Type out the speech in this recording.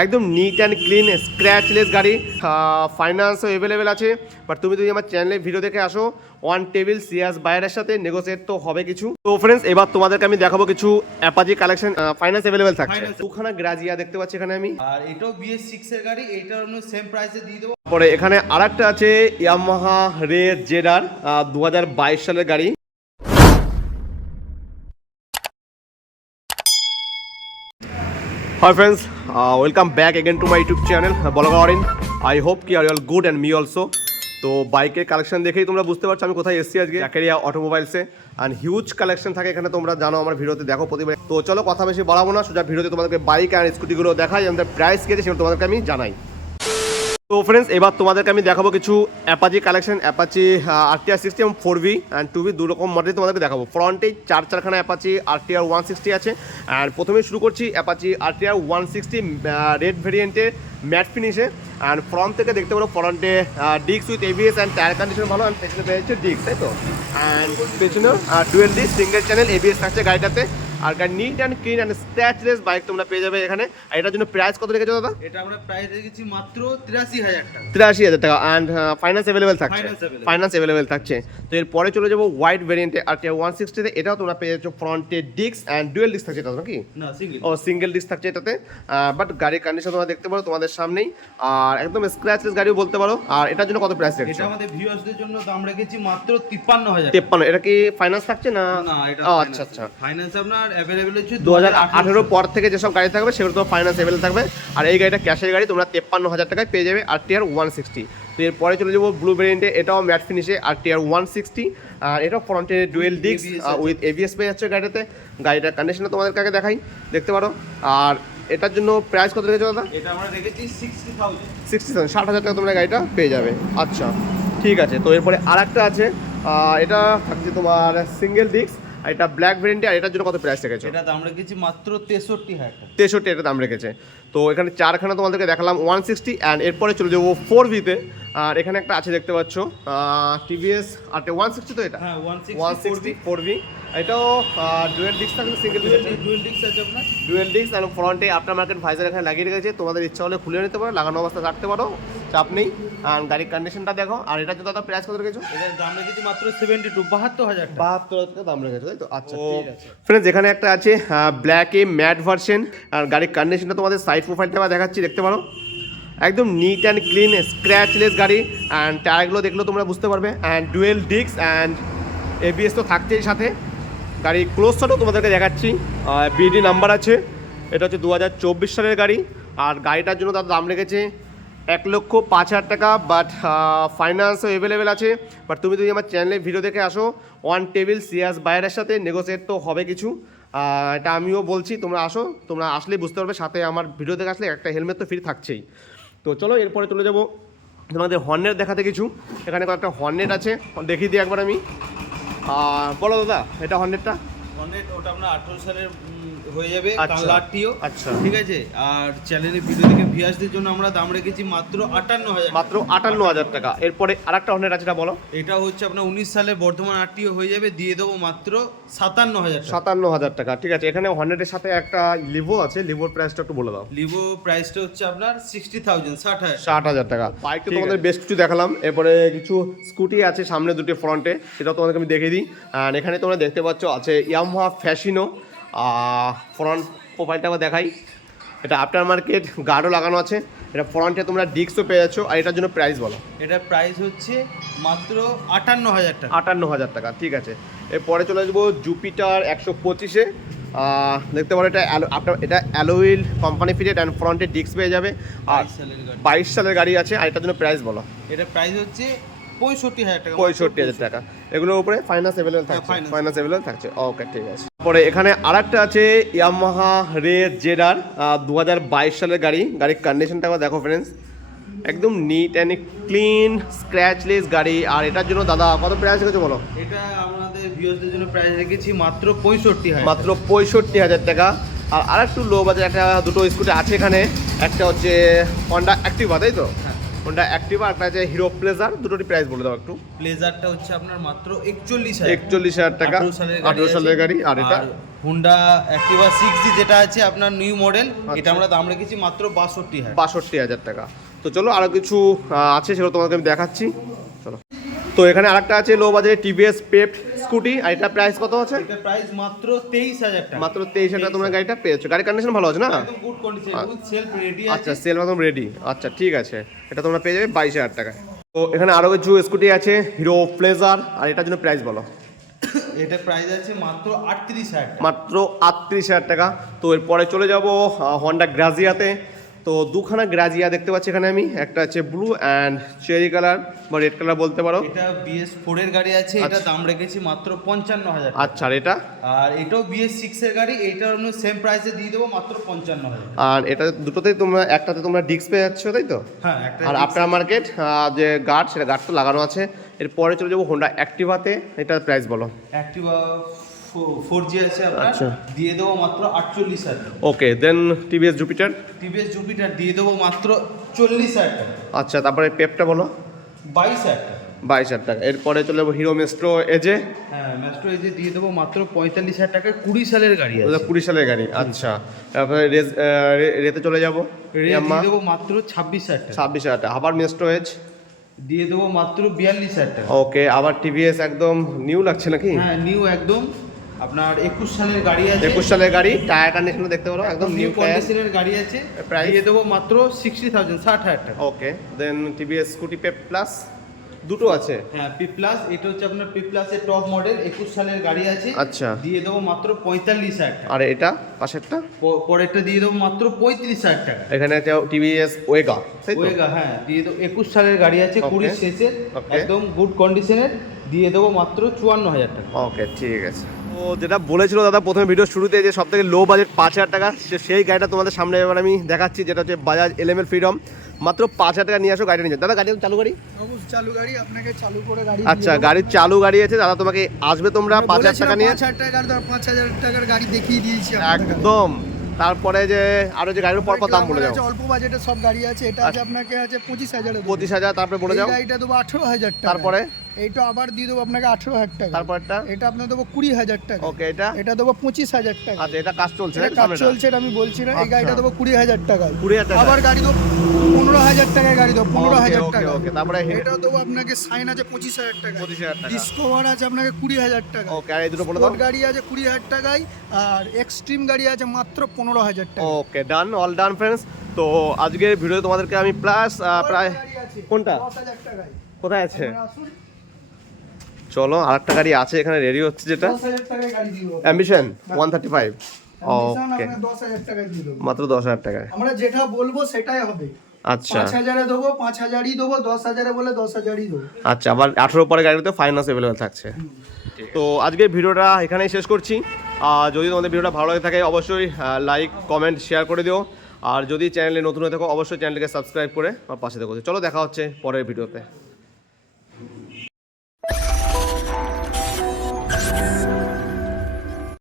একদম NEET and clean scratchless গাড়ি। ফাইন্যান্সও available আছে। বাট তুমি যদি আমার চ্যানেলে ভিডিও দেখে আসো ওয়ান টেবিল সিয়াস বায়ারের সাথে নেগোসিয়েট তো হবে কিছু। তো ফ্রেন্ডস এবার তোমাদেরকে আমি দেখাবো কিছু অ্যাপাচি কালেকশন। ফাইন্যান্স অ্যাভেলেবেল থাকছে। দুখানা গ্রাজিয়া দেখতে পাচ্ছি এখানে আমি, আর এটাও BS6 এর গাড়ি, এইটার সেম প্রাইসে দিয়ে দেবো। পরে এখানে আরেকটা আছে ইয়ামাহা রে জেডার 2022 সালের গাড়ি। Hi friends, welcome back again to my YouTube channel Bologarin. I hope you are all good and me also. তো বাইকের কালেকশন দেখেই তোমরা বুঝতে পারছো আমি কোথায় এসেছি আজকে, জাকেরিয়া অটোমোবাইলসে। অ্যান্ড হিউজ কালেকশন থাকে এখানে, তোমরা জানো আমার ভিডিওতে দেখো প্রতিবার। তো চলো কথা বেশি বাড়াবো না, সোজা ভিডিওতে তোমাদেরকে বাইক আর স্কুটিগুলো দেখাই, আমাদের প্রাইস কেটে সেগুলো তোমাদেরকে আমি জানাই। তো ফ্রেন্ডস এবার তোমাদেরকে আমি দেখাবো কিছু অ্যাপাচি কালেকশন। অ্যাপাচি RTR 60 এবং 4V অ্যান্ড 2V দু রকম মডেল তোমাদেরকে দেখাবো। ফ্রন্টে চারখানা অ্যাপাচি RTR 160 আছে। অ্যান্ড প্রথমে শুরু করছি অ্যাপাচি RTR 160 রেড ভেরিয়েন্টের ম্যাট ফিনিশে। অ্যান্ড ফ্রন্ট থেকে দেখতে পারো ফ্রন্টে disc with ABS and tyre condition ভালো। অ্যান্ড পেছনে পেয়েছে ডিস্ক, তাই তো। অ্যান্ড পেছনে dual disc single channel ABS থাকছে গাড়িটাতে। আর neat and clean and scratchless bike তোমরা পেয়ে যাবে এখানে। আর এটার জন্য প্রাইস কত রেখেছো দাদা? এটা আমরা প্রাইস রেখেছি মাত্র 83,000 টাকা। 83,000 টাকা। অ্যান্ড ফাইন্যান্স অ্যাভেলেবেল থাকছে। ফাইন্যান্স অ্যাভেলেবেল থাকছে। তো এরপরে চলে যাবো হোয়াইট ভেরিয়েন্টে RTR 160 তে। এটাও তোমরা পেয়ে যাচ্ছ ফ্রন্টে ডিস্ক অ্যান্ড ডুয়েল ডিস্ক থাকছে, এটা নাকি? না, সিঙ্গেল। ও সিঙ্গেল ডিস্ক থাকছে এটাতে। বাট গাড়ির কন্ডিশন তোমরা দেখতে পারো তোমাদের সামনেই। আর একদম স্ক্র্যাচলেস গাড়িও বলতে পারো। আর এটার জন্য কত প্রাইস রেখেছো? এটা আমাদের ভিউয়ার্সদের জন্য দাম রেখেছি মাত্র 53,000 টাকা। 53। এটা কি ফাইন্যান্স থাকছে না? না, এটা ও আচ্ছা আচ্ছা। ফাইন্যান্স আপনার अवेलेबल আছে 2018 পর থেকে যেসব গাড়ি থাকবে সেগুলো তো ফাইন্যান্স অ্যাভেলেবল থাকবে। আর এই গাড়িটা ক্যাশের গাড়ি, তোমরা 53,000 টাকায় পেয়ে যাবে RTR 160। তো এরপরে চলে যাবো ব্লু ভেরিয়েন্টে। এটাও ম্যাট ফিনিশে RTR 160। আর এটাও ফ্রন্টে ডুয়েল ডিস্ক উইথ ABS পেয়ে যাচ্ছে গাড়িটাতে। গাড়িটার কন্ডিশনটা তোমাদের কাছে দেখাই, দেখতে পারো। আর এটার জন্য প্রাইস কত রেখেছো দাদা? এটা আমরা রেখেছি 60,000। 60,000, 60,000 টাকা তোমরা গাড়িটা পেয়ে যাবে। আচ্ছা ঠিক আছে। তো এরপরে আরেকটা আছে, এটা থাকছে তোমার সিঙ্গেল ডিস্ক। আর এটা ব্ল্যাক ভেরিয়েন্টে। আর এটার জন্য কত প্রাইস রেখেছো? এটা দাম রেখেছি মাত্র 63,000 টাকা। 63 এটা দাম রেখেছে। তো এখানে চারখানা তোমাদেরকে দেখালাম 160। অ্যান্ড এরপরে চলে যাবো 4Vতে। আর এখানে একটা আছে দেখতে পাচ্ছ TVS RTR 160। তো এটা হ্যাঁ, 160 4V। এটাও ডুয়েল ডিস্ক থাকবে, সিঙ্গেল ডুয়েল ডিস্ক আছে আপনার। Dual disk. আর ফ্রন্টে আফটার মার্কেট ভাইজার এখানে লাগিয়ে রেখেছে, তোমাদের ইচ্ছা হলে খুলে নিতে পারো, লাগানো অবস্থা রাখতে পারো, চাপ নেই। আর গাড়ির কন্ডিশনটা দেখো। আর এটার জন্য দাদা প্রাইস কত রেখেছো? এটার দাম রেখেছি মাত্র 72,000 টাকা। 72,000 টাকা দাম রেখেছো, তাই তো? আচ্ছা ঠিক আছে। ফ্রেন্ডস এখানে একটা আছে ব্ল্যাকে ম্যাট ভার্সন। আর গাড়ির কন্ডিশনটা তোমাদের সাইড প্রোফাইলটা দেখাচ্ছি, দেখতে পারো। একদম নিট অ্যান্ড ক্লিন স্ক্র্যাচলেস গাড়ি। অ্যান্ড টায়ারগুলো দেখলেও তোমরা বুঝতে পারবে। And dual disk and ABS তো থাকছেই সাথে। গাড়ি ক্লোজ শটও তোমাদেরকে দেখাচ্ছি, BD নাম্বার আছে। এটা হচ্ছে 2024 সালের গাড়ি। আর গাড়িটার জন্য তার দাম রেখেছে 1,05,000 টাকা। বাট ফাইন্যান্সও অ্যাভেলেবেল আছে। বাট তুমি যদি আমার চ্যানেলে ভিডিও দেখে আসো ওয়ান টেবিল সিয়াস বায়ারের সাথে নেগোসিয়েট তো হবে কিছু। এটা আমিও বলছি, তোমরা আসো, তোমরা আসলেই বুঝতে পারবে। সাথে আমার ভিডিও দেখে আসলে একটা হেলমেট তো ফ্রি থাকছেই। তো চলো এরপরে চলে যাবো তোমাদের হর্নেট দেখাতে কিছু। এখানে কয়েকটা হর্নেট আছে, দেখিয়ে দিই একবার আমি। বলো দাদা, এটা হর্নেটটা? হর্নেট ওটা আপনার 18 সালের হয়ে যাবে, আচ্ছা। কালারটিও। আচ্ছা ঠিক আছে। আর চ্যানেলে ভিডিও দেখে ভিউয়ার্সদের জন্য আমরা দাম রেখেছি মাত্র 58,000। মাত্র 58,000 টাকা। এরপরে আরেকটা হর্নেট আছে, এটা বলো। এটা হচ্ছে আপনার 19 সালে বর্ধমান RTO হয়ে যাবে, দিয়ে দেবো মাত্র 57,000 টাকা। 57,000 টাকা, ঠিক আছে। এখানে হর্নেটের সাথে একটা লিভো আছে, লিভোর প্রাইসটা একটু বলে দাও। লিভো প্রাইসটা হচ্ছে আপনার 60,000, 60,000। 60,000 টাকা। বাইকটা তোমাদের বেশ কিছু দেখালাম। এরপরে কিছু স্কুটি আছে সামনে দুটি ফ্রন্টে, সেটাও তোমাদেরকে আমি দেখিয়ে দিই। আর এখানে তোমরা দেখতে পাচ্ছ আছে ইয়ামাহা ফ্যাশিনো। ফ্রন্ট প্রোফাইলটা আবার দেখাই। এটা আফটার মার্কেট গার্ডও লাগানো আছে। এটা ফ্রন্টে তোমরা ডিস্কও পেয়ে যাচ্ছ। আর এটার জন্য প্রাইস বলো। এটার প্রাইস হচ্ছে মাত্র 58,000 টাকা। 58,000 টাকা, ঠিক আছে। এরপরে চলে আসবো জুপিটার 125-এ। দেখতে পারো এটা এটা অ্যালোইল কোম্পানি ফিটেড অ্যান্ড ফ্রন্টে ডিস্ক পেয়ে যাবে। আর 22 সালের গাড়ি আছে। আর এটার জন্য প্রাইস বলো। এটার প্রাইস হচ্ছে 65,000 টাকা। 65,000 টাকা। এগুলোর উপরে ফাইন্যান্স অ্যাভেলেবল থাকছে। ফাইন্যান্স অ্যাভেলেবল থাকছে, ওকে ঠিক আছে। পরে এখানে আরেকটা আছে ইয়ামাহা রে জেডার 2022 সালের গাড়ি। গাড়ির কন্ডিশনটা দেখো ফ্রেন্ডস, একদম নিট অ্যান্ড ক্লিন স্ক্র্যাচলেস গাড়ি। আর এটার জন্য দাদা কত প্রাইস রেখেছো বলো? এটা আমাদের ভিউয়ারদের জন্য প্রাইস রেখেছি মাত্র 65,000। মাত্র 65,000 টাকা। আর আরেকটু লো বাজেট একটা দুটো স্কুটি আছে এখানে। একটা হচ্ছে হন্ডা অ্যাক্টিভা, তাই তো? হোন্ডা অ্যাক্টিভা, একটা আছে হিরো প্লেজার, দুটোরই প্রাইস বলে দাও একটু। প্লেজারটা হচ্ছে আপনার মাত্র 41,000 41,000 টাকা, 18 সালের গাড়ি। আর এটা হুন্ডা অ্যাক্টিভা 6G যেটা আছে আপনার নিউ মডেল, এটা আমরা দাম রেখেছি মাত্র 62,000 62,000 টাকা। তো চলো আরও কিছু আছে সেগুলো তোমাকে আমি দেখাচ্ছি, চলো। তো এখানে আরেকটা আছে লো বাজেট টিভিএস পেপড স্কুটি, আর এটা প্রাইস কত আছে? এটা প্রাইস মাত্র 23,000 টাকা। মাত্র 23,000 টাকা তোমরা গাড়িটা পেয়েছো। গাড়ির কন্ডিশন ভালো আছে না? একদম good condition, with self ready আছে। আচ্ছা, সেল একদম রেডি। আচ্ছা ঠিক আছে, এটা তোমরা পেয়ে যাবে 22,000 টাকায়। তো এখানে আরও কিছু স্কুটি আছে, হিরো প্লেজার, আর এটার জন্য প্রাইস বলো। এটা প্রাইস আছে মাত্র 38,000 টাকা। মাত্র 38,000 টাকা। তো এরপরে চলে যাব হন্ডা গ্রাজিয়াতে। তো দুখানা গ্রাজিয়া দেখতে পাচ্ছি এখানে আমি, একটা আছে ব্লু অ্যান্ড চেরি কালার বা রেড কালার বলতে পারো। এটা BS4 এর গাড়ি আছে, এটা দাম রেখেছি মাত্র 55,000 টাকা। আচ্ছা, আর এটা? আর এটাও BS6 এর গাড়ি, এইটার অন্য সেম প্রাইসে দিয়ে দেবো মাত্র 55,000। আর এটা দুটোতেই তোমরা, একটাতে তোমরা ডিস্ক পেয়ে যাচ্ছ তাই তো? হ্যাঁ, একটা আর আফটার মার্কেট যে গার্ড, সেটা গার্ড তো লাগানো আছে। এরপরে চলে যাবো হোন্ডা অ্যাক্টিভাতে, এটার প্রাইস বলো। অ্যাক্টিভা 4G আছে আপনার, আচ্ছা। দিয়ে দেবো মাত্র 48,000 টাকা। ওকে, দেন টিভিএস জুপিটার। টিভিএস জুপিটার দিয়ে দেবো মাত্র 40,000 টাকা। আচ্ছা, তারপরে পেপটা বলো। 22,000 টাকা। 22,000 টাকা। এরপরে চলে যাবো হিরো মেস্ট্রো এজে। হ্যাঁ, ম্যাস্ট্রো এজে দিয়ে দেবো মাত্র 45,000 টাকায়, 20 সালের গাড়ি আছে। 20 সালের গাড়ি। আচ্ছা, তারপরে রেতে চলে যাবো, দিয়ে দেবো মাত্র 26,000 টাকা। 26,000 টাকা। আবার মেস্ট্রো এজ দিয়ে দেবো মাত্র 42,000 টাকা। ওকে, আবার টিভিএস একদম নিউ লাগছে নাকি? হ্যাঁ, নিউ একদম আপনার 21 সালের গাড়ি আছে। 21 সালের গাড়ি, টায়ার কন্ডিশন দেখতে পারো একদম নিউ টায়ার। কন্ডিশনের গাড়ি আছে, Price? দিয়ে দেবো মাত্র 60,000, 60,000 টাকা। ওকে, দেন টিভিএস স্কুটি পেপ প্লাস, দুটো আছে। হ্যাঁ, পি প্লাস, এটা হচ্ছে আপনার পি প্লাসের টপ মডেল, 21 সালের গাড়ি আছে। আচ্ছা, দিয়ে দেবো মাত্র 45,000 টাকা। আর এটা পাশেরটা? পরেরটা দিয়ে দেবো মাত্র 35,000 টাকা। এখানে একটা টিভিএস ওয়েগা, তাই তো? ওয়েগা, হ্যাঁ, দিয়ে দেবো 21 সালের গাড়ি আছে, Okay. 20 শেষের, Okay. একদম গুড কন্ডিশনের, দিয়ে দেবো মাত্র 54,000 টাকা। ওকে, ঠিক আছে। তো যেটা বলেছিল দাদা প্রথমে ভিডিও শুরুতে, যে সব থেকে লো বাজেট 5,000 টাকা, সেই গাড়িটা তোমাদের সামনে এবার আমি দেখাচ্ছি, যেটা হচ্ছে বাজাজ এলএমএল ফ্রিডম। মাত্র 5,000 টাকা নিয়ে আসো, গাড়িটা নিয়ে যাও। দাদা গাড়ি চালু গাড়ি? অবশ্যই চালু গাড়ি, আপনাকে চালু করে গাড়ি। আচ্ছা, গাড়ির চালু গাড়ি আছে দাদা, তোমাকে আসবে তোমরা 5,000 টাকা নিয়ে। 5,000 টাকার 5,000 টাকার গাড়ি দেখিয়ে দিয়েছি আপনাকে। একদম। তারপরে যে আরো যে গাড়ির পর দাম বলে যাও। অল্প বাজেটের সব গাড়ি আছে, এটা আছে আপনাকে আছে 25,000 এর। 25,000, তারপরে বলে যাও। এই গাড়িটা দেবো 18,000 টাকা। তারপরে এইটা আবার দিয়ে দেবো আপনাকে 18,000 টাকা। তারপরটা? এটা আপনাকে দেবো 20,000 টাকা। ওকে, এটা? এটা দেবো 25,000 টাকা। আচ্ছা, এটা কাজ চলছে এটা না? কাজ চলছে, এটা আমি বলছি না। এই গাড়িটা দেবো 20,000 টাকা। 20,000 টাকা। আবার গাড়ি দেবো 15,000 টাকায়, গাড়ি দেবো 15,000 ওকে, টাকা। ওকে, তারপরে এটা দেবো আপনাকে সাইন আছে 25,000 টাকা। 25,000 টাকা। ডিসকভার আছে আপনাকে 20,000 টাকা। ওকে, আর এই দুটো বলে দাও। স্পোর্ট গাড়ি আছে 20,000 টাকায়, আর এক্সট্রিম গাড়ি আছে মাত্র 15,000 টাকা। ওকে, ডান, অল ডান ফ্রেন্ডস। তো আজকের ভিডিওতে তোমাদেরকে আমি প্লাস প্রায়, গাড়ি আছে কোনটা? 10,000 টাকায়। কোথায় আছে? আপনারা আসুন, চলো, আরেকটা গাড়ি আছে এখানে রেডি হচ্ছে, যেটা 10,000 টাকায় গাড়ি দিব। অ্যাম্বিশন 135। Ambition ওকে, আপনার 10,000 টাকায় দিয়ে দেবো। মাত্র 10,000 টাকায়। আমরা যেটা বলবো সেটাই হবে। আচ্ছা 5,000-এ দেবো, 5,000-ই দেবো, 10,000-এ বলে 10,000-ই দেবো। আচ্ছা, আবার 18 পরে গাড়িতে ফাইন্যান্স অ্যাভেলেবেল থাকছে। তো আজকে ভিডিওটা এখানেই শেষ করছি। আর যদি তোমাদের ভিডিওটা ভালো লাগে থাকে, অবশ্যই লাইক, কমেন্ট, শেয়ার করে দিও। আর যদি চ্যানেলে নতুন হয়ে থাকো, অবশ্যই চ্যানেলটিকে সাবস্ক্রাইব করে আমার পাশে থাকো। চলো, দেখা হচ্ছে পরের ভিডিওতে।